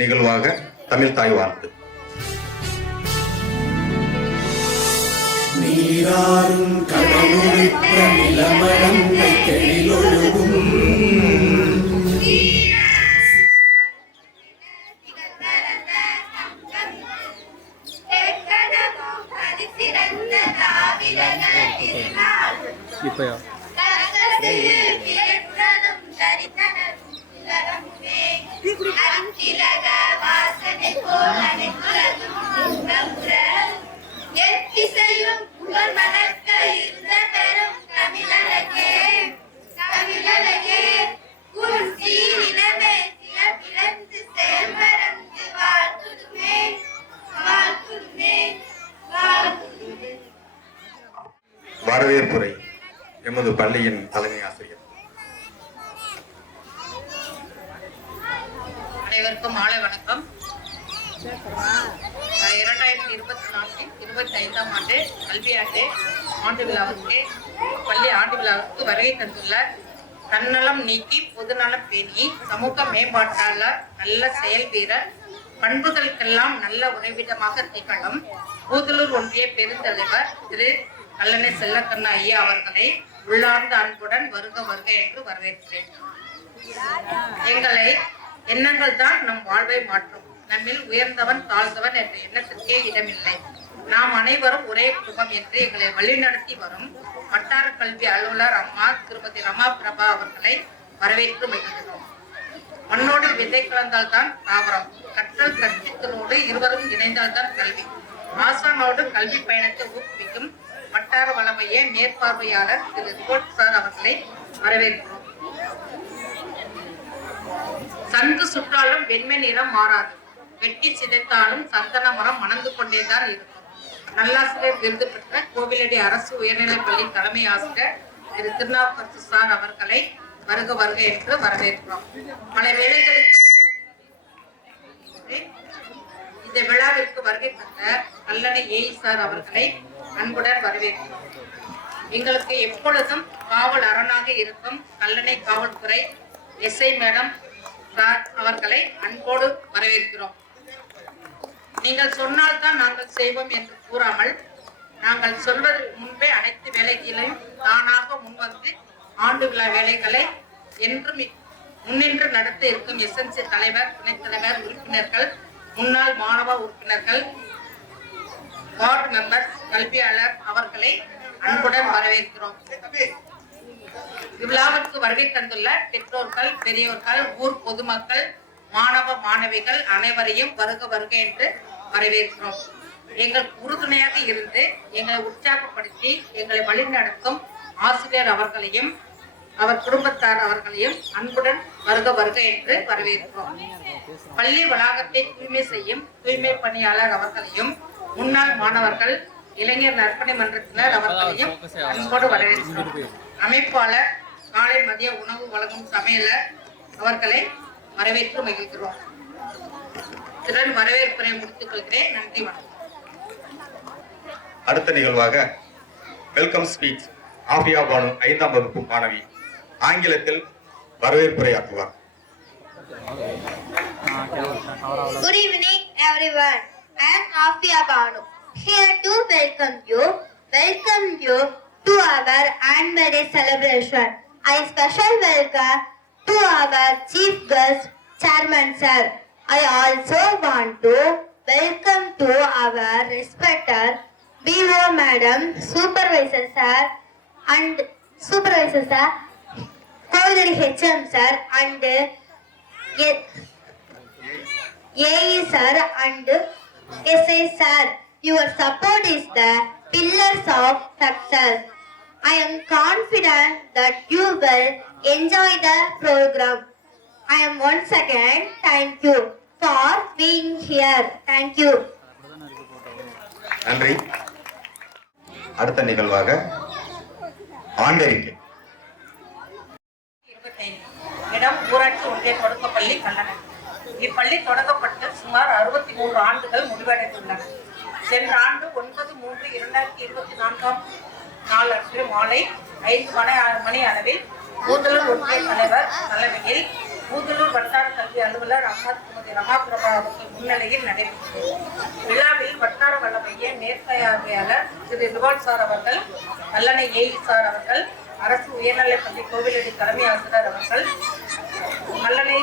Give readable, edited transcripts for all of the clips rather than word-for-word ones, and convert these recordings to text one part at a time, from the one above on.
நிகழ்வாக தமிழ் தாய் வாழ்த்து. நீராறும் கடலுரைத்த நிலமடங்கை கெழிலொழுகும் வரவேற்புரை எமது பள்ளியின் தலைமை ஆசிரியர். அனைவருக்கும் மாலை வணக்கம். 2024-25ஆம் ஆண்டு கல்வியாண்டு ஆண்டு விழாவிற்கு பள்ளி ஆண்டு விழாவிற்கு வருகை தந்துள்ள தன்னலம் நீக்கி பொதுநலம் பேணி சமூக மேம்பாட்டாளர், நல்ல செயல் வீரர், பண்புகளுக்கெல்லாம் நல்ல உறைவிடமாக திகழும் பூதலூர் ஒன்றிய பெருந்தலைவர் திரு கல்லணை செல்லக்கண்ணா ஐயா அவர்களை உள்ளார்ந்த அன்புடன் வருக வருக என்று வரவேற்கிறேன். எங்களை எண்ணங்கள் தான் நம் வாழ்வை மாற்றும். நம்மில் உயர்ந்தவன் தாழ்ந்தவன் என்ற எண்ணத்திற்கே இடமில்லை. நாம் அனைவரும் ஒரே குடும்பம் என்று எங்களை வழிநடத்தி வரும் வட்டார கல்வி அலுவலர் அம்மா திருமதி ரமா பிரபா அவர்களை வரவேற்று மகிழ்கிறோம். மண்ணோடு விதை கலந்தால்தான் தாவரம், கற்றல் கற்பித்தலோடு இருவரும் இணைந்தால்தான் கல்வி. ஆசானோடு கல்வி பயணத்தை ஊக்குவிக்கும் வட்டார வளமைய மேற்பார்வையாளர் திரு ரிபோர்ட் சார் அவர்களை வரவேற்கிறோம். சங்கு சுற்றாலும் வெண்மை நிறம் மாறாது, வெட்டி சிதைத்தாலும் சந்தன மரம் மணந்து கொண்டேதான் இருக்கும். நல்லாசிரியர் விருது பெற்ற கோவிலடி அரசு உயர்நிலைப் பள்ளி தலைமை ஆசிரியர் திரு திருநாவுக்கரசு சார் அவர்களை வருக வருக என்று வரவேற்கிறோம். பல வேளைகளுக்கு இந்த விழாவிற்கு வருகை தந்த கல்லணை ஏஇ சார் அவர்களை அன்புடன் வரவேற்கிறோம். எங்களுக்கு எப்பொழுதும் காவல் அரணாக இருக்கும் கல்லணை காவல்துறை எஸ்ஐ மேடம் சார் அவர்களை அன்போடு வரவேற்கிறோம். நீங்கள் சொன்னால்தான் நாங்கள் செய்வோம் என்று கூறாமல், நாங்கள் சொல்வதற்கு முன்பே அனைத்து வேலைகளையும் தானாக முன்வந்து ஆண்டு விழா வேலைகளை என்றும் முன்னின்று நடத்த இருக்கும் எஸ்என்சி தலைவர், துணைத் தலைவர், உறுப்பினர்கள், முன்னாள் மாணவ உறுப்பினர்கள், வார்டு மெம்பர்ஸ், கல்வியாளர் அவர்களை அன்புடன் வரவேற்கிறோம். இவ்விழாவிற்கு வருகை தந்துள்ள பெற்றோர்கள், பெரியோர்கள், ஊர் பொதுமக்கள், மாணவ மாணவிகள் அனைவரையும் வருக வருக என்று வரவேற்கிறோம். எங்களுக்கு உறுதுணையாக இருந்து எங்களை உற்சாகப்படுத்தி எங்களை வழிநடத்தும் ஆசிரியர் அவர்களையும் அவர் குடும்பத்தார் அவர்களையும் அன்புடன் வருக வருக என்று வரவேற்கிறோம். பள்ளி வளாகத்தை தூய்மை செய்யும் தூய்மை பணியாளர் அவர்களையும் முன்னாள் மாணவர்கள், இளைஞர் நற்பணி மன்றத்தினர் அவர்களையும் அன்போடு வரவேற்கிறோம். அமைப்பாளர், காலை மதிய உணவு வழங்கும் சமையலர் அவர்களை வரவேற்று மகிழ்கிறோம். இத்துடன் வரவேற்புரை முடித்துக் கொள்கிறேன். நன்றி, வணக்கம். அடுத்த நிகழ்வாக வெல்கம் ஸ்பீச் ஆஃபியா பானு 5ஆம் வகுப்பு மாணவி ஆங்கிலத்தில் வரவேற்புரையாற்றுவார். Good evening, everyone. I am Afia Banu, here to welcome you to our annual day celebration. I special welcome to our chief guest, Chairman Sir. I also want to welcome to our respected BO Madam, Supervisor Sir, Koviladi HM Sir, and AE Sir and SA Sir. Your support is the pillars of success. I am confident that you will enjoy the program. I am once again thank you for being here. Thank you. நன்றி. அடுத்த நிகழ்வாக ஆண்டறிக்கை. இடம் ஊராட்சி ஒன்றிய தொடக்கப்பள்ளி கல்லணை. இப்பள்ளி தொடங்கப்பட்டு சுமார் 63 ஆண்டுகள் முடிவடைந்துள்ளன. சென்ற ஆண்டு 9/3/2024 நாளன்று மாலை 5 மணி அளவில் பூதலூர் ஒன்றிய தலைவர் தலைமையில் பூதலூர் வட்டார கல்வி அலுவலர் அம்மா திருமதி திருமதி ரமாபிரபா அவர்கள் முன்னிலையில் நடைபெற்றது. விழாவில் வட்டார வள மைய மேற்பார்வையாளர் திரு ரிவால் சார் அவர்கள், கல்லணை ஏஇ சார் அவர்கள், அரசு உயர்நிலைப்பள்ளி கோவிலடி தலைமை ஆசிரியர் அவர்கள், கல்லணை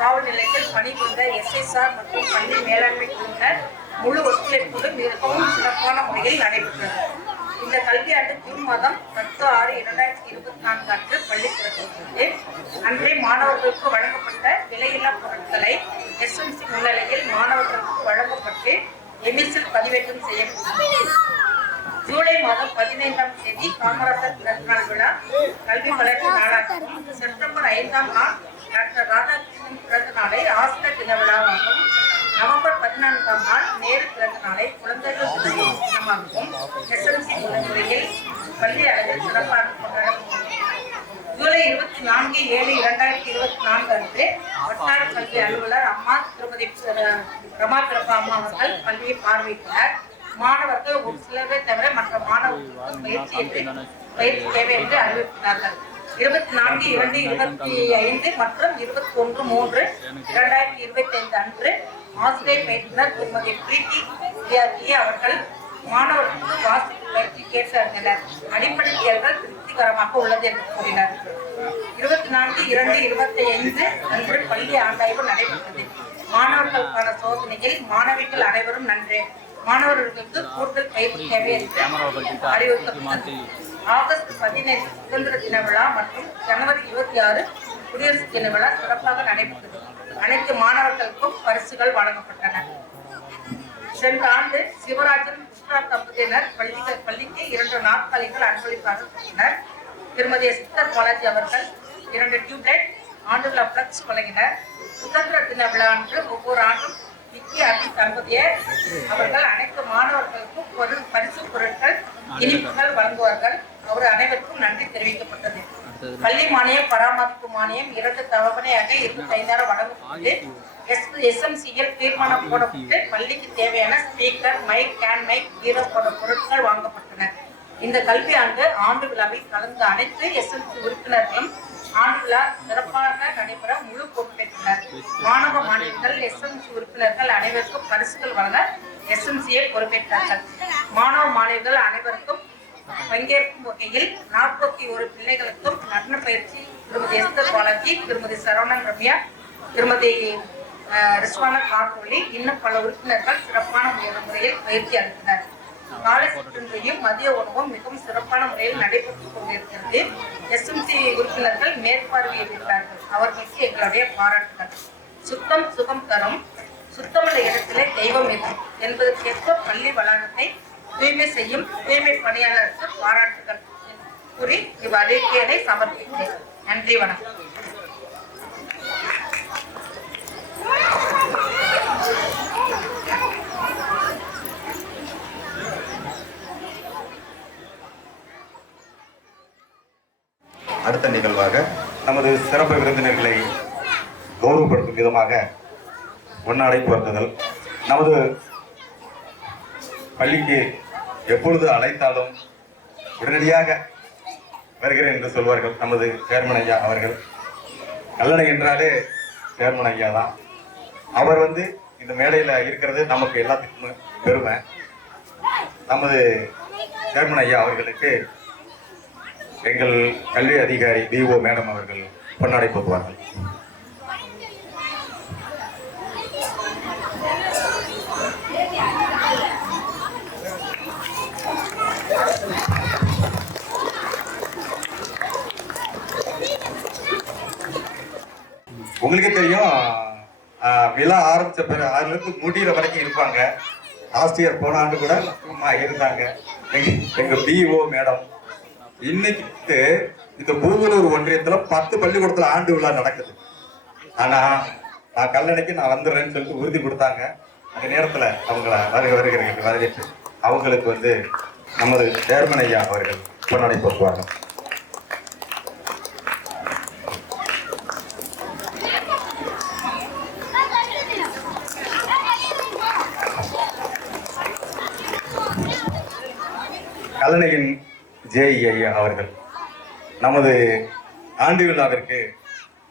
காவல் நிலையத்தில் பணிபுரிந்த SSR மற்றும் பள்ளி மேலாண்மை குழுவினர் முழு ஒத்துழைப்போடு மிகவும் சிறப்பான முறையில் நடைபெற்றது. இந்த கல்வியாண்டு ஜூன் மாதம் 10/6/2024 அன்று பள்ளி திறக்கப்பட்டது. அன்றே மாணவர்களுக்கு வழங்கப்பட்ட விலையில்லா பொருட்களை SMC முன்னிலையில் மாணவர்களுக்கு வழங்கப்பட்டு எமிசில் பதிவேற்றம் செய்யப்பட்டது. ஜூலை மாதம் 15ஆம் தேதி காமராஜர் பிறந்தநாள் விழா கல்வி வளர்ச்சி நாளாகவும், செப்டம்பர் 5ஆம் நாள் டாக்டர் ராதாகிருஷ்ணன் பிறந்த நாளை ஆசிரியர் தின விழாவாகவும், நவம்பர் 14ஆம் நாள் நேரு பிறந்த நாளை குழந்தைகள் தினமாகவும் SMC முறையில் பள்ளி அளவில் சிறப்பாக கொண்டாடப்பட்டது. ஜூலை 24/7/2024 அன்று வட்டார கல்வி அலுவலர் அம்மா திருமதி ரமாபிரபா அம்மா அவர்கள் பள்ளியை பார்வையிட்டார். மாணவர்கள் ஒரு சிலரை தவிர மற்ற மாணவர்களுக்கு பயிற்சி தேவை என்று அறிவித்தார்கள். 24/2/25 மற்றும் 21/3/2025 அன்று ஆசிரியர் பயிற்றுனர் திருமதி பிரீத்தி அவர்கள் மாணவர்களுக்கு வாசிப்பு பயிற்சி கேட்டறிந்தனர். அடிப்படை தேர்வுகள் திருப்திகரமாக உள்ளது என்று கூறினார். 24/2/25 அன்று பள்ளி ஆண்டாய்வு நடைபெற்றது. மாணவர்களுக்கான சோதனையில் மாணவிகள் அனைவரும் நன்று. மாணவர்களுக்கு கூடுதல் பயிற்சி தேவை என்று அறிவுறுத்தப்பட்டது. ஆகஸ்ட் 15 சுதந்திர தின விழா மற்றும் ஜனவரி 26 குடியரசு தின விழா சிறப்பாக நடைபெற்றது. அனைத்து மாணவர்களுக்கும் பரிசுகள் வழங்கப்பட்டன. சென்ற ஆண்டு சிவராஜன் புஷ்ரா தம்பதியினர் பள்ளிக்கு 2 நாற்காலிகள் அன்பளிப்பாக கொடுத்தனர். திருமதி சித்தர் பாலாஜி அவர்கள் 2 டியூப்லைட் ஆண்டு விழா பிளக்ஸ் வழங்கினர். சுதந்திர தின விழா அன்று ஒவ்வொரு ஆண்டும் தம்பதியர் அவர்கள் அனைத்து மாணவர்களுக்கும் பரிசு பொருட்கள், இனிப்புகள் வழங்குவார்கள். அவர் அனைவருக்கும் நன்றி தெரிவிக்கப்பட்டது. பள்ளி மானியம், பராமரிப்பு மானியம் 2 தவணையாக 25,000 வழங்கப்பட்டு SMCயில் தீர்மானம் போடப்பட்டு பள்ளிக்கு தேவையான speaker, mic, can mic, hero போன்ற பொருட்கள் வாங்கப்பட்டன. இந்த கல்வி ஆண்டு விழாவில் கலந்த அனைத்து SMC உறுப்பினர்களும் ஆண்டு விழா சிறப்பாக நடைபெற முழு பொறுப்பேற்றனர். மாணவ மாணவிகள் SMC உறுப்பினர்கள் அனைவருக்கும் பரிசுகள் வழங்க SMCயை பொறுப்பேற்றார்கள். மாணவ மாணவிகள் அனைவருக்கும் பங்கேற்கும் வகையில் 41 பிள்ளைகளுக்கும் நடன பயிற்சி திருமதி எஸ்தர் பாலாஜி, திருமதி சரவணன் ரம்யா, திருமதி ரிஸ்வானா கார்கோலி இன்னும் பல உறுப்பினர்கள் சிறப்பான முறையில் பயிற்சி அளித்தனர். காலை சிற்றுண்டியும் மதிய உணவும் மிகவும் சிறப்பான முறையில் நடைபெற்றுக் கொண்டிருக்கிறது. SMC உறுப்பினர்கள் மேற்பார்வையிட்டார்கள். அவர்களுக்கு எங்களுடைய பாராட்டுகள். சுத்தம் சுகம் தரும், சுத்தமுள்ள இடத்திலே தெய்வம் இருக்கும் என்பதற்கேற்ப பள்ளி வளாகத்தை தூய்மை செய்யும் தூய்மை பணியாளருக்கு பாராட்டுகள் கூறி இவ்வறிக்கையை சமர்ப்பிக்கிறேன். நன்றி, வணக்கம். அடுத்த நிகழ்வாக நமது சிறப்பு விருந்தினர்களை கௌரவப்படுத்தும் விதமாக பொன்னாடை போர்த்துதல். நமது பள்ளிக்கு எப்பொழுது அழைத்தாலும் உடனடியாக வருகிறேன் என்று சொல்வார்கள் நமது சேர்மன் ஐயா அவர்கள். கல்லணை என்றாலே சேர்மன் ஐயா தான். அவர் இந்த மேடையில் இருக்கிறது நமக்கு எல்லாத்துக்கும் பெருமை. நமது சேர்மன் ஐயா அவர்களுக்கு எங்கள் கல்வி அதிகாரி BO மேடம் அவர்கள் பொன்னாடை போட்டுவார்கள். உங்களுக்கே தெரியும், விழா ஆரம்பிச்ச பிறகு அதுலேருந்து முடிகிற வரைக்கும் இருப்பாங்க. லாஸ்ட் இயர் போன ஆண்டு கூட இருந்தாங்க எங்க BO மேடம். இன்னைக்கு இந்த பூவலூர் ஒன்றியத்துல 10 பள்ளிக்கூடத்துல ஆண்டு விழா நடக்குது. ஆனா நான் கல்லணைக்கு நான் வந்துடுறேன்னு சொல்லிட்டு உறுதி கொடுத்தாங்க. அந்த நேரத்துல அவங்கள வருகிறேன் வரவேற்று அவங்களுக்கு நமது சேர்மன் ஐயா அவர்கள் பொன்னாடை போட்டுவாங்க. கல்லணையின் JE ஐயா அவர்கள் நமது ஆண்டு விழாவிற்கு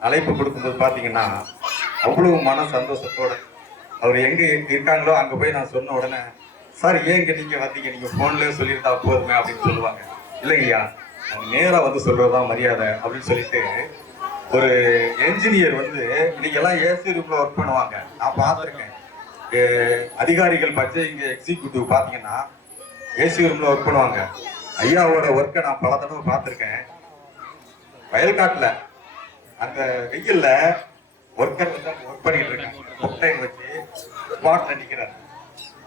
அழைப்பு கொடுக்கும்போது பார்த்தீங்கன்னா அவ்வளவு மன சந்தோஷத்தோட அவர் எங்க இருக்காங்களோ அங்க போய் நான் சொன்ன உடனே, சார் ஏங்க நீங்க வந்தீங்க, நீங்க போன்லயே சொல்லியிருந்தா போதுமே அப்படின்னு சொல்லுவாங்க. இல்லைங்கய்யா, அவங்க நேரா வந்து சொல்றதுதான் மரியாதை அப்படின்னு சொல்லிட்டு, ஒரு என்ஜினியர் வந்து இன்னைக்கு எல்லாம் ஏசி ரூம்ல ஒர்க் பண்ணுவாங்க. நான் பார்த்துருக்கேன். அதிகாரிகள் பற்றி இங்க எக்ஸிக்யூட்டிவ் பாத்தீங்கன்னா ஏசி ரூம்ல ஒர்க் பண்ணுவாங்க. ஐயாவோட ஒர்க்கை நான் பல தடவை பார்த்துருக்கேன். வயல்காட்டுல அந்த வெயில்ல ஒர்க்கர் வந்து ஒர்க் பண்ணிட்டு இருக்காங்க. முட்டை வச்சு ஸ்பாட்ல நிக்கிறார்.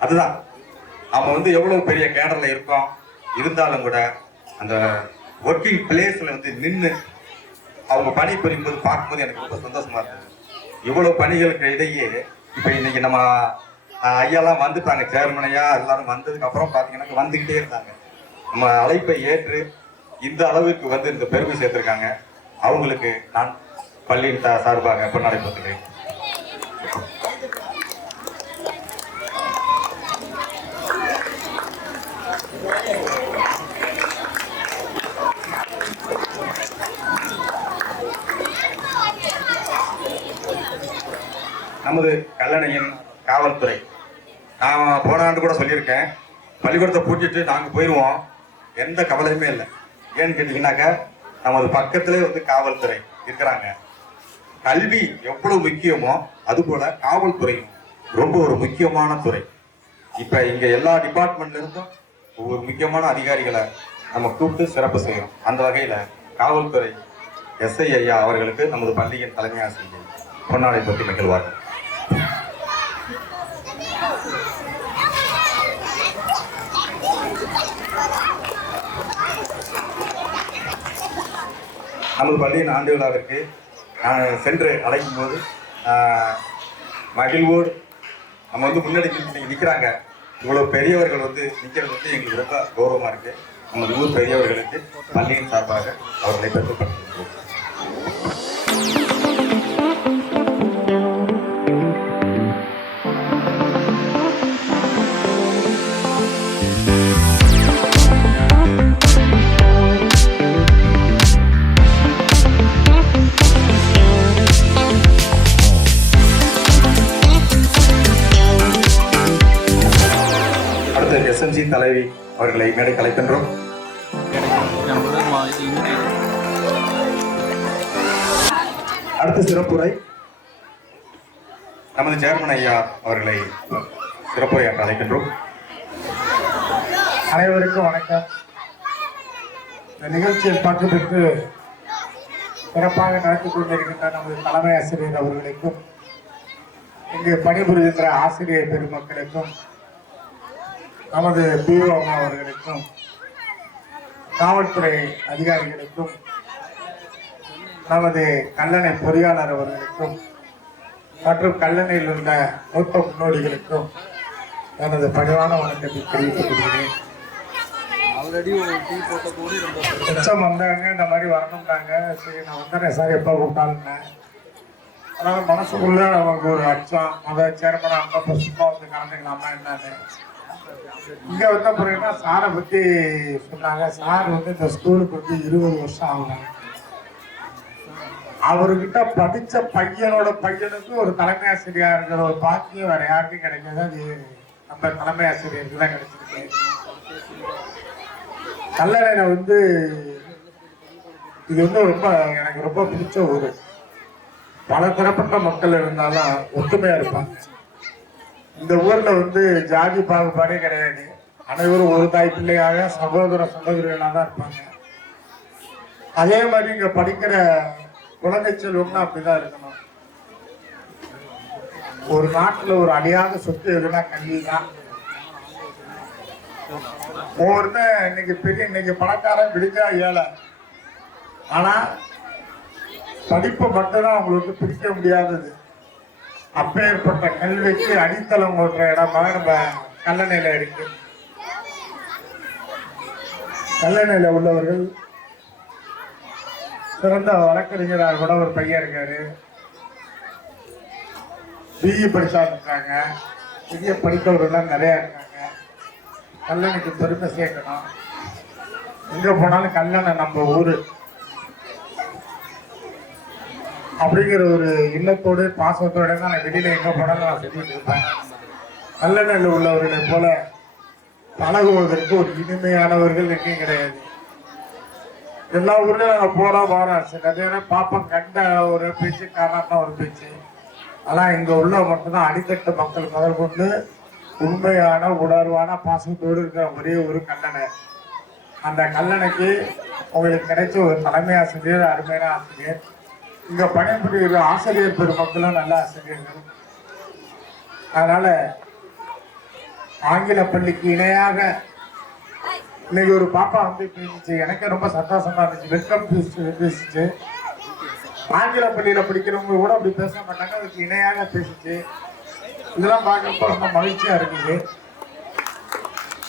அதுதான் நம்ம வந்து எவ்வளவு பெரிய கேடர்ல இருக்கோம் இருந்தாலும் கூட அந்த ஒர்க்கிங் பிளேஸ்ல வந்து நின்று அவங்க பணி புரியும் போது பார்க்கும்போது எனக்கு ரொம்ப சந்தோஷமா இருந்தது. இவ்வளவு பணிகளுக்கு இடையே இப்ப இன்னைக்கு நம்ம ஐயாலாம் வந்துட்டாங்க. சேர்மனையா எல்லாரும் வந்ததுக்கு அப்புறம் பாத்தீங்கன்னா வந்துகிட்டே இருந்தாங்க. நம்ம அழைப்பை ஏற்று இந்த அளவுக்கு வந்து இந்த பெருமை சேர்த்திருக்காங்க. அவங்களுக்கு நான் பள்ளியின் சார்பாக பொன்னாடை போட்டுக்கிறேன். நமது கல்லணையின் காவல்துறை, நான் போன ஆண்டு கூட சொல்லியிருக்கேன், பள்ளிக்கூடத்தை பூட்டிட்டு நாங்கள் போயிடுவோம், எந்த கவலையுமே இல்லை. ஏன்னு கேட்டீங்கன்னாக்கா நமது பக்கத்திலே வந்து காவல்துறை இருக்கிறாங்க. கல்வி எவ்வளவு முக்கியமோ அது போல காவல்துறையும் ரொம்ப ஒரு முக்கியமான துறை. இப்ப இங்க எல்லா டிபார்ட்மெண்ட்ல இருந்தும் ஒவ்வொரு முக்கியமான அதிகாரிகளை நம்ம கூப்பிட்டு சிறப்பு செய்யறோம். அந்த வகையில காவல்துறை எஸ்ஐ ஐயா அவர்களுக்கு நமது பள்ளியின் தலைமை ஆசிரியர் பொன்னாடை பற்றி மகிழ்வார்கள். நமது பள்ளியின் ஆண்டு விழாவிற்கு நான் சென்று அழைக்கும் போது மகிழ்வோடு நம்ம வந்து முன்னாடி நிற்கிறாங்க. இவ்வளவு பெரியவர்கள் வந்து நிற்கிறது வந்து எங்களுக்கு ரொம்ப கௌரவமா இருக்கு. நமது ஊர் பெரியவர்களுக்கு பள்ளியின் சார்பாக அவர்களை பெற்றுப்படுத்துகிறோம். எஸ்எம்சி தலைவி அவர்களை மேடைக்கு அழைக்கின்றோம். அடுத்த சிறப்புரை நமது சேர்மன் ஐயா அவர்களை சிறப்புரையாற்ற அழைக்கின்றோம். அனைவருக்கும் வணக்கம். இந்த நிகழ்ச்சியில் பங்கு பெற்று சிறப்பாக நடத்தி கொண்டிருக்கின்ற நமது தலைமை ஆசிரியர் அவர்களுக்கும், இங்கு பணிபுரிகின்ற ஆசிரியர் பெருமக்களுக்கும், நமது பிஓ அவர்களுக்கும், காவல்துறை அதிகாரிகளுக்கும், நமது கல்லணை பொறியாளர் அவர்களுக்கும் மற்றும் கல்லணையில் உள்ள மூத்த முன்னோடிகளுக்கும் எனது பணிவான வணக்கத்தை தெரிவித்துக் கொள்கிறேன். மிச்சம் வந்தாங்க, இந்த மாதிரி வரணும்னாங்க. சரி நான் வந்துடுறேன் சார், எப்போ கூப்பிட்டாலுன்னேன். அதனால மனசுக்குள்ள அவங்க ஒரு அச்சம், முதல் சேர்மனா அப்போ சும்மா வந்து கலந்துக்கலாமா என்னன்னு. இங்க வந்த பிறகுனா சாரை பத்தி சொன்னாங்க. சார் வந்து இந்த ஸ்கூலுக்கு வந்து 20 வருஷம் ஆகுறாங்க. அவர்கிட்ட படிச்ச பையனோட பையனுக்கு ஒரு தலைமை ஆசிரியர் இருக்கிற ஒரு பாக்கியம் வேற யாருக்கும் கிடைக்காது. அது நம்ம தலைமை ஆசிரியருக்கு தான் கிடைச்சிருக்கு. கல்லணையில வந்து இது வந்து ரொம்ப எனக்கு ரொம்ப பிடிச்ச ஊர். பல தரப்பட்ட மக்கள் இருந்தாலும் ஒற்றுமையா இருப்பாங்க. இந்த ஊர்ல வந்து ஜாதி பாகுபாடே கிடையாது. அனைவரும் ஒரு தாய் பிள்ளையாக சகோதர சகோதரிகளாக தான் இருப்பாங்க. அதே மாதிரி இங்க படிக்கிற குழந்தை செல்வம்னா அப்படிதான் இருக்கணும். ஒரு நாட்டுல ஒரு அழியாத சொத்து எதுனா கல்வி தான். ஒவ்வொருத்தன் இன்னைக்கு பணக்காரன் விடிஞ்சா ஏழை. ஆனா படிப்பை மட்டும்தான் அவங்களுக்கு பிரிக்க முடியாதது. அப்பேற்பட்ட கல்விக்கு அடித்தளம் போன்ற இடமாக நம்ம கல்லணையில இருக்கு. கல்லணையில உள்ளவர்கள் சிறந்த வழக்கறிஞராக கூட ஒரு பையன் இருக்காரு. பிஇ படிச்சாங்க இருக்காங்க. பெரிய படித்தவர்கள்லாம் நிறைய இருக்காங்க. கல்லணைக்கு பெருமை சேர்க்கணும். எங்க போனாலும் கல்லணை நம்ம ஊரு. அப்படிங்கிற ஒரு எண்ணத்தோடு பாசத்தோட தான் நான் வெளியில எங்க போனாலும் நான் செஞ்சுட்டு இருப்பேன். நல்ல நல்ல உள்ளவர்களை போல பழகுவதற்கு ஒரு இனிமையானவர்கள் எங்கேயும் கிடையாது. எல்லா ஊர்லயும் நாங்கள் போறோம் வரோம், சில நேரம் பாப்போம், கண்ட ஒரு பேச்சு காரணம் ஒரு பேச்சு. ஆனால் இங்க உள்ள மட்டும்தான் அடித்தட்டு மக்கள் முதல் கொண்டு உண்மையான உணர்வான பாசத்தோடு இருக்கிற ஒரே ஒரு கல்லணை. அந்த கல்லணைக்கு உங்களுக்கு கிடைச்ச ஒரு தலைமை ஆசிரியர், அருமையான ஆசிரியர். இங்க பணிபுரிகிற ஆசிரியர் பெருமக்களும் நல்ல ஆசிரியர்கள். அதனால ஆங்கில பள்ளிக்கு இணையாக இன்னைக்கு ஒரு பாப்பா வந்து பேசிச்சு, எனக்கு ரொம்ப சந்தோஷமா இருந்துச்சு. வெல்கம் பேசிச்சு. ஆங்கில பள்ளியில படிக்கிறவங்க கூட அப்படி பேச மாட்டாங்க, அதுக்கு இணையாக பேசிச்சு. இதெல்லாம் பார்க்கறப்ப ரொம்ப மகிழ்ச்சியா இருக்குது.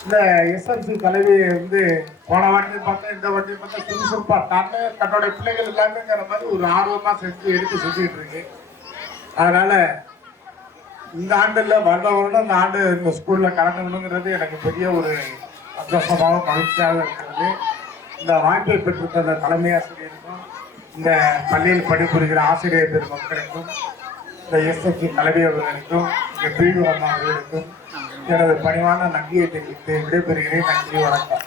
இந்த எஸ்எல்சி தலைவி வந்து போன வாட்டி பார்த்தா இந்த வாட்டி பார்த்தா சுறுசுறுப்பா தன்னோட பிள்ளைகள் எல்லாமேங்கிற மாதிரி ஒரு ஆர்வமா செஞ்சு எடுத்து செஞ்சுக்கிட்டு இருக்கு. அதனால இந்த ஆண்டுல வருடம் இந்த ஆண்டு இந்த ஸ்கூல்ல கலந்துக்கணுங்கிறது எனக்கு பெரிய ஒரு சந்தோஷமாகவும் மகிழ்ச்சியாக இருக்கிறது. இந்த வாய்ப்பை பெற்றிருந்த தலைமை ஆசிரியருக்கும், இந்த பள்ளியில் பணிபுரிகிற ஆசிரியர் பெருமக்களுக்கும், இந்த எஸ்எஸ்சி தலைவி அவர்களுக்கும், இந்த பிடி அம்மா அவர்களுக்கும் எனது பணிவான நன்றியை தெரிவித்து விடைபெறுகிறேன். நன்றி, வணக்கம்.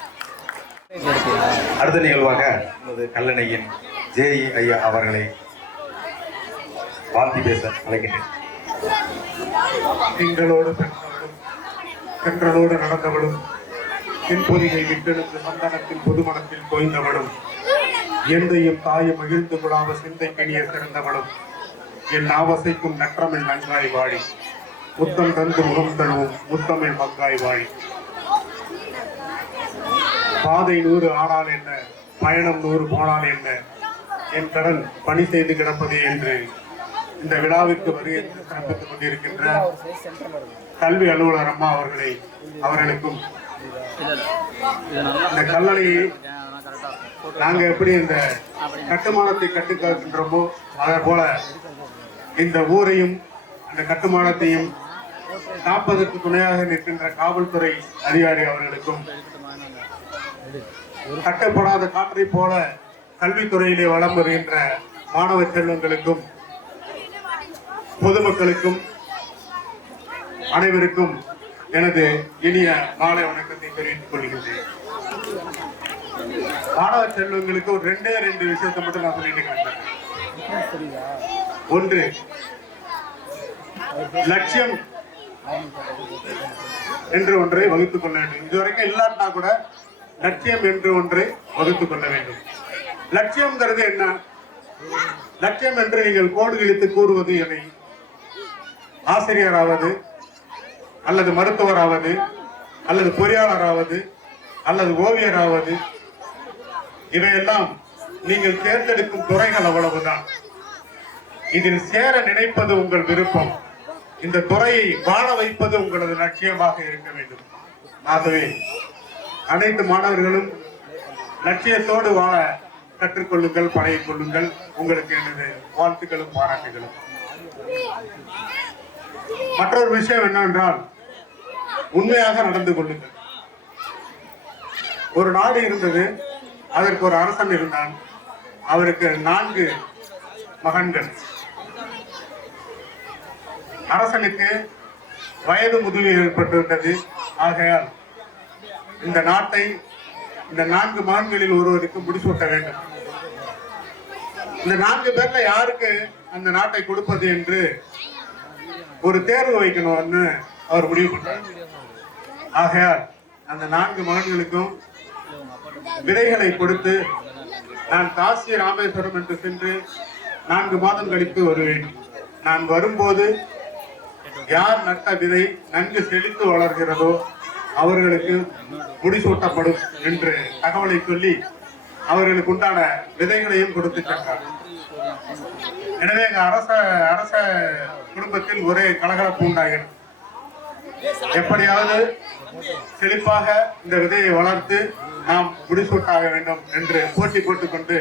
அடுத்த நிகழ்வாக நமது கல்லணையின் ஜேஇ ஐயா அவர்களை வாழ்த்தி பேச அழைக்கின்றேன். திங்களோடு பெற்றவளும் தென்றலோடு நடந்தவளும் தென்பொதிகை விட்டெழுந்து சந்தானத்தில் பொதுமணத்தில் தோய்ந்தவளும் எந்தையும் தாயும் மகிழ்ந்து விழாவ சிந்தை கணிய சிறந்தவளும் என் ஆவசைக்கும் நற்றமிழ் நன்றாய் வாழி முத்தம் தந்து முகம் தழுவும் முத்தமிழ் மங்காய் வாழி. பாதை 100 ஆனால் என்ன, பயணம் 100 போனால் என்ன, என் கடன் பணி செய்து கிடப்பதே என்று இந்த விழாவிற்கு வருகை சிறப்பித்துக் கொண்டிருக்கின்ற கல்வி அலுவலர் அம்மா அவர்களுக்கும் இந்த கல்லணையை நாங்க எப்படி இந்த கட்டுமானத்தை கட்டுக்காக்கின்றோமோ அதே போல இந்த ஊரையும் இந்த கட்டுமானத்தையும் காப்பதற்கு துணையாக நிற்கின்ற காவல்துறை அதிகாரி அவர்களுக்கும், கட்டப்படாத காற்றை போல கல்வித்துறையிலே வளம் வருகின்ற மாணவ செல்வங்களுக்கும், பொதுமக்களுக்கும் அனைவருக்கும் எனது இனிய மாலை வணக்கத்தை தெரிவித்துக் கொள்கின்றேன். மாணவ செல்வங்களுக்கு ஒரு ரெண்டு விஷயத்தை மட்டும் நான் சொல்லிட்டு கிடந்தேன். ஒன்று, லட்சியம் என்று ஒன்றை வகுத்துக் கொள்ள வேண்டும். இதுவரைக்கும் இல்லாட்டா கூட லட்சியம் என்று ஒன்றை வகுத்துக் கொள்ள வேண்டும். லட்சியம்ங்கிறது என்ன? லட்சியம் என்று நீங்கள் கோடு கிழித்து கூறுவது எதை? ஆசிரியராவது, அல்லது மருத்துவராவது, அல்லது பொறியாளராவது, அல்லது ஓவியராவது, இவையெல்லாம் நீங்கள் தேர்ந்தெடுக்கும் துறைகள் அவ்வளவுதான். இதில் சேர நினைப்பது உங்கள் விருப்பம். இந்த துறையை வாழ வைப்பது உங்களது லட்சியமாக இருக்க வேண்டும். ஆகவே அனைத்து மாணவர்களும் லட்சியத்தோடு வாழ கற்றுக்கொள்ளுங்கள், பழகிக் கொள்ளுங்கள். உங்களுக்கு எனது வாழ்த்துக்களும் பாராட்டுகளும். மற்றொரு விஷயம் என்னவென்றால், உண்மையாக நடந்து கொள்ளுங்கள். ஒரு நாடு இருந்தது, அதற்கு ஒரு அரசன் இருந்தான். அவருக்கு 4 மகன்கள். அரசனுக்கு வயது முதிர்வு ஏற்பட்டுவிட்டது. ஆகையால் இந்த நாட்டை இந்த 4 மகன்களில் ஒருவருக்கு முடிசூட்ட வேண்டும். இந்த 4 பேர்ல யாருக்கு அந்த நாட்டை கொடுப்பது என்று ஒரு தேர்வு வைக்கணும்னு அவர் முடிவு பண்ணார். ஆகையால் அந்த 4 மகன்களுக்கும் விதைகளை கொடுத்து, நான் காசி ராமேஸ்வரம் என்று சென்று 4 மாதம் கழித்து வருவேன். நான் வரும்போது யார் நட்ட விதை நன்கு செழித்து வளர்கிறதோ அவர்களுக்கு முடிசூட்டப்படும் என்று தகவலை சொல்லி அவர்களுக்கு உண்டான விதைகளையும் கொடுத்து சென்றார். எனவே அரச குடும்பத்தில் ஒரே கலகலப்பு உண்டாகிறது. எப்படியாவது செழிப்பாக இந்த விதையை வளர்த்து நாம் முடிசூட்டாக வேண்டும் என்று போட்டி போட்டுக் கொண்டு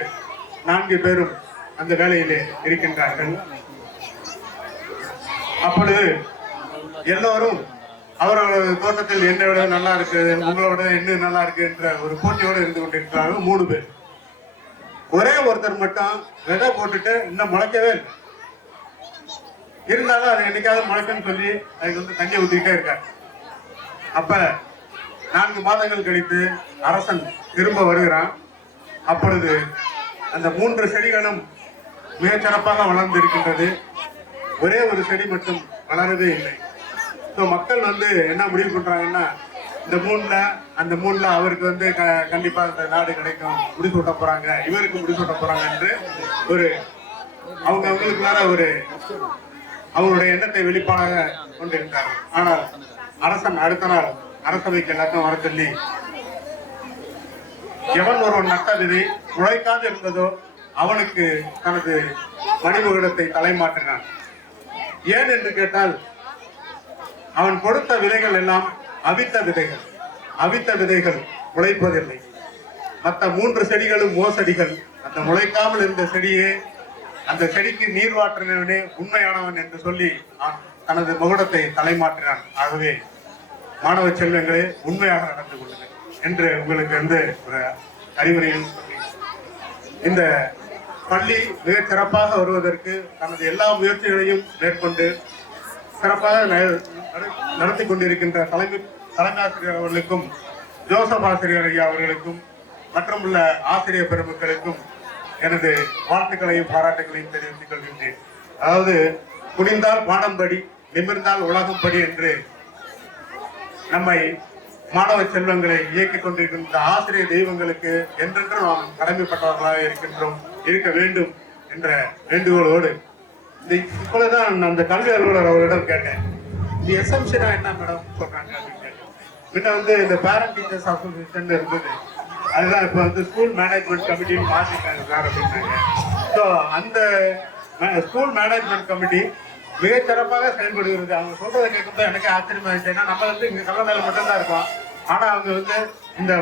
4 பேரும் அந்த வேலையிலே இருக்கின்றார்கள். அப்பொழுது எல்லோரும் அவர்களது தோட்டத்தில் என்னை விட நல்லா இருக்கு, உங்களோட என்ன நல்லா இருக்கு என்ற ஒரு போட்டியோடு இருந்து கொண்டிருக்கிறார்கள். 3 பேர். ஒரே ஒருத்தர் மட்டும் விதை போட்டுட்டு இன்னும் முளைக்கவே இல்லை. இருந்தாலும் அது என்னைக்காவது முளைக்குன்னு சொல்லி அதுக்கு வந்து தண்ணி ஊற்றிக்கிட்டே இருக்காரு. அப்ப 4 மாதங்கள் கழித்து அரசன் திரும்ப வருகிறான். அப்பொழுது அந்த 3 செடிகளும் மிகச் சிறப்பாக வளர்ந்து இருக்கின்றது. ஒரே ஒரு செடி மட்டும் வளரவே இல்லை. ஸோ மக்கள் வந்து என்ன முடிவு பண்றாங்கன்னா, இந்த 3ல அந்த 3ல அவருக்கு வந்து கண்டிப்பா இந்த நாடு கிடைக்கும், முடிசூட்ட போறாங்க, இவருக்கு முடிசூட்ட போறாங்க என்று ஒரு அவங்களுக்குள்ளார ஒரு அவருடைய எண்ணத்தை வெளிப்பாடாக கொண்டிருந்தார். ஆனால் அரசன் அடுத்த நாள் அரசவைக்கு எல்லாத்தையும் வர சொல்லி, எவன் ஒருவன் நட்ட விதை உழைக்காது இருந்ததோ அவனுக்கு தனது மணிமகுடத்தை தலைமாற்றினான். ஏன் என்று கேட்டால், அவன் கொடுத்த விதைகள் எல்லாம் அவித்த விதைகள். அவித்த விதைகள் முளைப்பதில்லை. மற்ற 3 செடிகளும் மோசடிகள். அந்த முளைக்காமல் இருந்த செடியே, அந்த செடிக்கு நீர் வாற்றினவனே உண்மையானவன் என்று சொல்லி தனது மகுடத்தை தலைமாற்றினான். ஆகவே மாணவ செல்வங்களே, உண்மையாக நடந்து கொள்ளுங்கள் என்று உங்களுக்கு வந்து ஒரு அறிவுரையும் சொல்லி, இந்த பள்ளி மிக சிறப்பாக வருவதற்கு தனது எல்லா முயற்சிகளையும் மேற்கொண்டு சிறப்பாக நடத்தி கொண்டிருக்கின்ற தலைமை ஆசிரியர் அவர்களுக்கும், ஜோசப் ஆசிரியர் ஐயா அவர்களுக்கும் மற்றும் உள்ள ஆசிரியர் பெருமக்களுக்கும் எனது வாழ்த்துக்களையும் பாராட்டுகளையும் தெரிவித்துக் கொள்கின்றேன். அதாவது, குனிந்தால் பாடம் படி, நிமிர்ந்தால் உலகம் படி என்று நம்மை மாணவ செல்வங்களை இயக்கிக் கொண்டிருக்கின்ற ஆசிரியர் தெய்வங்களுக்கு என்றென்றும் நாம் கடமைப்பட்டவர்களாக இருக்க வேண்டும் என்ற வேண்டுகோளோடு இப்பொழுதுதான் அந்த கல்வி அலுவலர் அவரிடம் கேட்டேன், இந்த எஸ்எம்சினா என்ன மேடம் சொல்றாங்க அப்படின்னு கேட்டேன். முன்ன வந்து இந்த பேரண்ட் டீச்சர்ஸ் அசோசியேஷன் இருந்தது, அதுதான் இப்போ வந்து ஸ்கூல் மேனேஜ்மெண்ட் கமிட்டின்னு மாற்றிட்டாங்க சார் அப்படின்னாங்க. ஸோ அந்த ஸ்கூல் மேனேஜ்மெண்ட் கமிட்டி மிக சிறப்பாக செயல்படுகிறது. அவங்க சொல்றதை கேட்கும்போது எனக்கு ஆச்சரியமா இருந்துச்சு. ஏன்னா நம்ம வந்து இங்க கல்லணையில மட்டும்தான் இருக்கோம். ஆனா அவங்க வந்து இந்த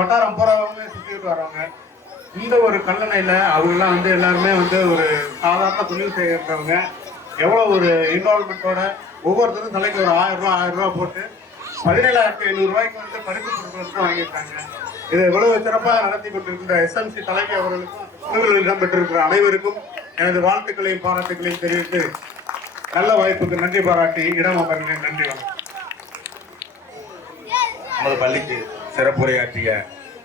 வட்டாரம் போறவங்க சுத்திட்டு வரவங்க. இந்த ஒரு கல்லணையில அவங்கெல்லாம் வந்து எல்லாருமே வந்து ஒரு சாதாரண தொழில் செய்யறவங்க. எவ்வளவு ஒரு இன்வால்மெண்டோட ஒவ்வொருத்தரும் தலைக்கு ஒரு 1000 ரூபாய் போட்டு 17,500 ரூபாய்க்கு வந்து பரிசு பொருட்கள் வாங்கியிருக்காங்க. இதை இவ்வளவு சிறப்பாக நடத்தி கொண்டிருக்கின்ற எஸ்எம்சி தலைமை அவர்களுக்கும் இவர்கள் இடம்பெற்றிருக்கிற அனைவருக்கும் எனது வாழ்த்துக்களையும் பாராட்டுகளையும் தெரிவித்து நல்ல வாய்ப்புக்கு நன்றி பாராட்டி இடம் அமர்கிறேன். நன்றி. நமது பள்ளிக்கு சிறப்புரையாற்றிய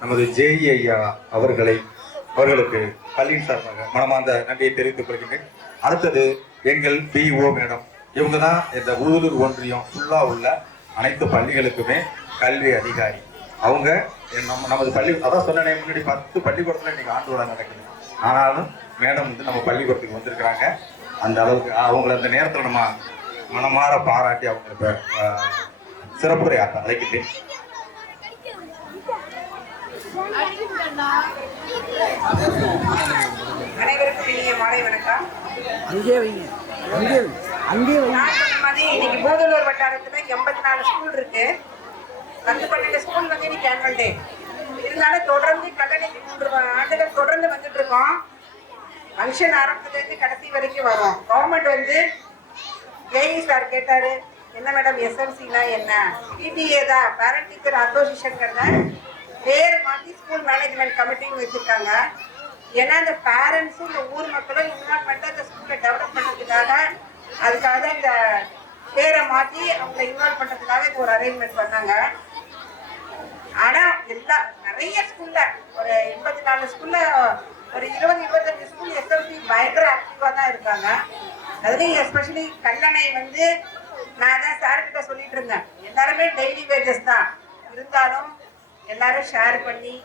நமது ஜேஇ ஐயா அவர்களுக்கு பள்ளியின் சார்பாக மனமார்ந்த நன்றியை தெரிவித்துக் கொள்கிறேன். அடுத்தது எங்கள் பிஓ மேடம். இவங்க தான் இந்த ஊதூர் ஒன்றியம் ஃபுல்லா உள்ள அனைத்து பள்ளிகளுக்குமே கல்வி அதிகாரி. அவங்க நமது பள்ளி, அதான் சொன்னேன் முன்னாடி 10 பள்ளிக்கூடத்துல இன்னைக்கு ஆண்டு விழா நடக்குது. ஆனாலும் மேடம் வந்து நம்ம பள்ளிக்கூடத்துக்கு வந்திருக்கிறாங்க. அந்த அளவுக்கு அவங்களை அந்த நேரத்தில் நம்ம மனமாற பாராட்டி அவங்களுக்கு சிறப்புரையாற்ற அழைக்கிட்டேன். அனைவருக்கும் இனிய மாலை வணக்கம். இன்னைக்கு போதலூர் வட்டாரத்துல 84 ஸ்கூல் இருக்கு. 12 ஸ்கூல் வந்து இன்னைக்கு ஆனுவல் டே. இருந்தாலும் தொடர்ந்து கல்லணைக்கு 3 ஆண்டுகள் தொடர்ந்து வந்துட்டு இருக்கோம். ஃபங்க்ஷன் ஆரம்பத்துலேருந்து கடைசி வரைக்கும் வரும். கவர்மெண்ட் வந்து ஏஇ சார் கேட்டாரு, என்ன மேடம் எஸ்எம்சினா என்ன? பிடிஏ தான், பேரண்ட் டீச்சர் அசோசியேஷன்ங்கிறத பேர் மாற்றி ஸ்கூல் மேனேஜ்மெண்ட் கமிட்டின்னு வச்சுருக்காங்க. ஏன்னா இந்த பேரண்ட்ஸும் இந்த ஊர் மக்களும் இன்வால்வ்மெண்ட்டாக இந்த ஸ்கூலை டெவலப் பண்ணுறதுக்காக, அதுக்காக இந்த பேரை மாற்றி அவங்களை இன்வால்வ் பண்ணுறதுக்காக இது ஒரு அரேஞ்ச்மெண்ட் பண்ணாங்க. ஆனால் நிறைய ஸ்கூலில் ஒரு 84 ஸ்கூலில் ஒரு 20-25 ஸ்கூல் எஸ்எம்சி பயங்கர ஆக்டிவாக தான் இருக்காங்க. அதுலேயும் எஸ்பெஷலி கல்லணை வந்து நான் தான் சார்கிட்ட சொல்லிட்டு இருந்தேன், எல்லாருமே டெய்லி வேஜஸ் தான். இருந்தாலும் எல்லாரும் ஷேர் பண்ணி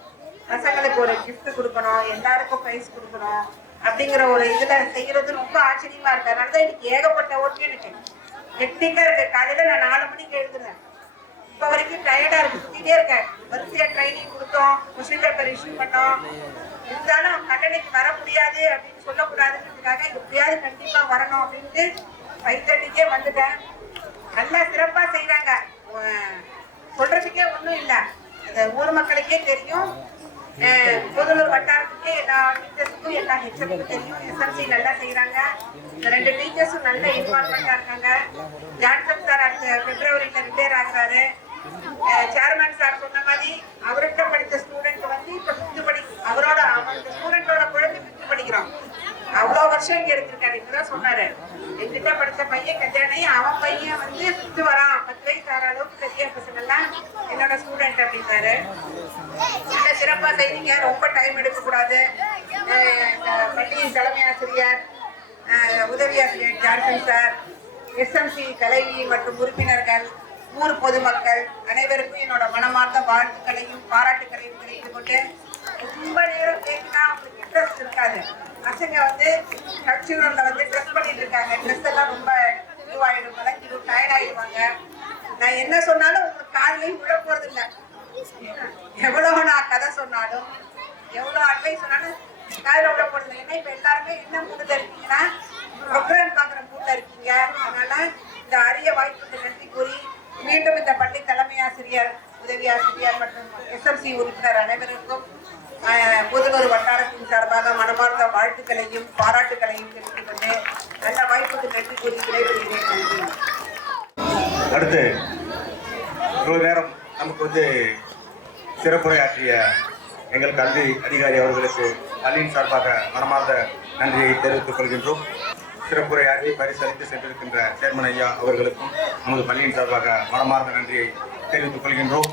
பசங்களுக்கு ஒரு கிஃப்ட் கொடுக்கணும், எல்லாருக்கும் ப்ரைஸ் கொடுக்கணும் அப்படிங்கிற ஒரு இதில் செய்கிறது ரொம்ப ஆச்சரியமா இருக்கு. அதனால தான் இன்னைக்கு ஏகப்பட்ட ஒர்க் எனக்கு டெக்னிக்காக இருக்கு. காலையில் நான் 4 மணிக்கு எழுதுறேன், இப்போ வரைக்கும் டயர்டாக இருக்கு, சுற்றிட்டே இருக்கேன். வரிசையாக ட்ரைனிங் கொடுத்தோம், கொஸ்டின் பேப்பர் இஷ்யூ பண்ணோம். இருந்தாலும் கல்லணைக்கு வர முடியாது அப்படின்னு சொல்லக்கூடாதுன்றதுக்காக எப்படியாவது கண்டிப்பாக வரணும் அப்படின்ட்டு 5:30க்கே வந்துட்டேன். நல்லா சிறப்பாக செய்கிறாங்க, சொல்றதுக்கே ஒன்றும் இல்லை. அந்த ஊர் மக்களுக்கே தெரியும், போதலூர் வட்டாரத்துக்கே எல்லா டீச்சர்ஸுக்கும் எல்லா ஹெச்எம்க்கும் தெரியும் எஸ்எம்சி நல்லா செய்கிறாங்க. இந்த 2 டீச்சர்ஸும் நல்ல இன்வால்வ்மெண்ட்டாக இருக்காங்க. ஜான்சன் சார் அடுத்த பிப்ரவரியில் ரிட்டையர் ஆகுறாரு. சேர்மேன் சார் சொன்ன மாதிரி அவர்கிட்ட படித்த ஸ்டூடெண்ட் வந்து இப்போ 5th படி அவரோட அந்த ஸ்டூடெண்டோட கூட இவங்கெல்லாம் என்னோட ஸ்டூடெண்ட் அப்படின்னாரு. நல்ல சிறப்பா செய்தீங்க, ரொம்ப டைம் எடுக்கக்கூடாது. பள்ளியின் தலைமை ஆசிரியர், உதவி ஆசிரியர் ஜான்சன் சார், எஸ்எம்சி தலைவி மற்றும் உறுப்பினர்கள், ஊர் பொதுமக்கள் அனைவருக்கும் என்னோட மனமார்ந்த வாழ்த்துக்களையும் பாராட்டுக்களையும் தெரிவித்துக் கொண்டு, ரொம்ப நேரம் கேட்குனா அவங்களுக்கு இன்ட்ரெஸ்ட் இருக்காது. பசங்க வந்து கல்ச்சுரல்ல வந்து ட்ரெஸ் பண்ணிட்டு இருக்காங்க, ட்ரெஸ் எல்லாம் ரொம்ப இதுவாயிடும், மலக்கிடும், டயர்ட் ஆயிடுவாங்க. நான் என்ன சொன்னாலும் உங்களுக்கு காலையும் விட போறது இல்லை. எவ்வளவு நான் கதை சொன்னாலும் எவ்வளவு அட்வைஸ் சொன்னாலும் காலையில விட போறது இல்லை. ஏன்னா இப்ப எல்லாருமே என்ன மூடுல இருக்கீங்கன்னா ப்ரோக்ராம் பாக்குற மூடுல இருக்கீங்க. அதனால இந்த அரிய வாய்ப்புக்கு நன்றி கூறி மீண்டும் இந்த பள்ளி தலைமை ஆசிரியர், உதவி ஆசிரியர் மற்றும் எஸ்எம்சி உறுப்பினர் அனைவருக்கும் புதுலூர் வட்டாரத்தின் சார்பாக மனமார்ந்த வாழ்த்துக்களையும் பாராட்டுகளையும் தெரிவித்துக் கொண்டு நல்ல வாய்ப்புக்கு நன்றி கூறி விடைபெறுகிறேன். நன்றி. அடுத்து இவ்வளவு நேரம் நமக்கு வந்து சிறப்புரையாற்றிய எங்கள் கல்வி அதிகாரி அவர்களுக்கு பள்ளியின் சார்பாக மனமார்ந்த நன்றியை தெரிவித்துக் கொள்கின்றோம். சிறப்புரையாற்றி பரிசளித்து சென்றிருக்கின்ற சேர்மன் ஐயா அவர்களுக்கும் நமது பள்ளியின் சார்பாக மனமார்ந்த நன்றியை தெரிவித்துக் கொள்கின்றோம்.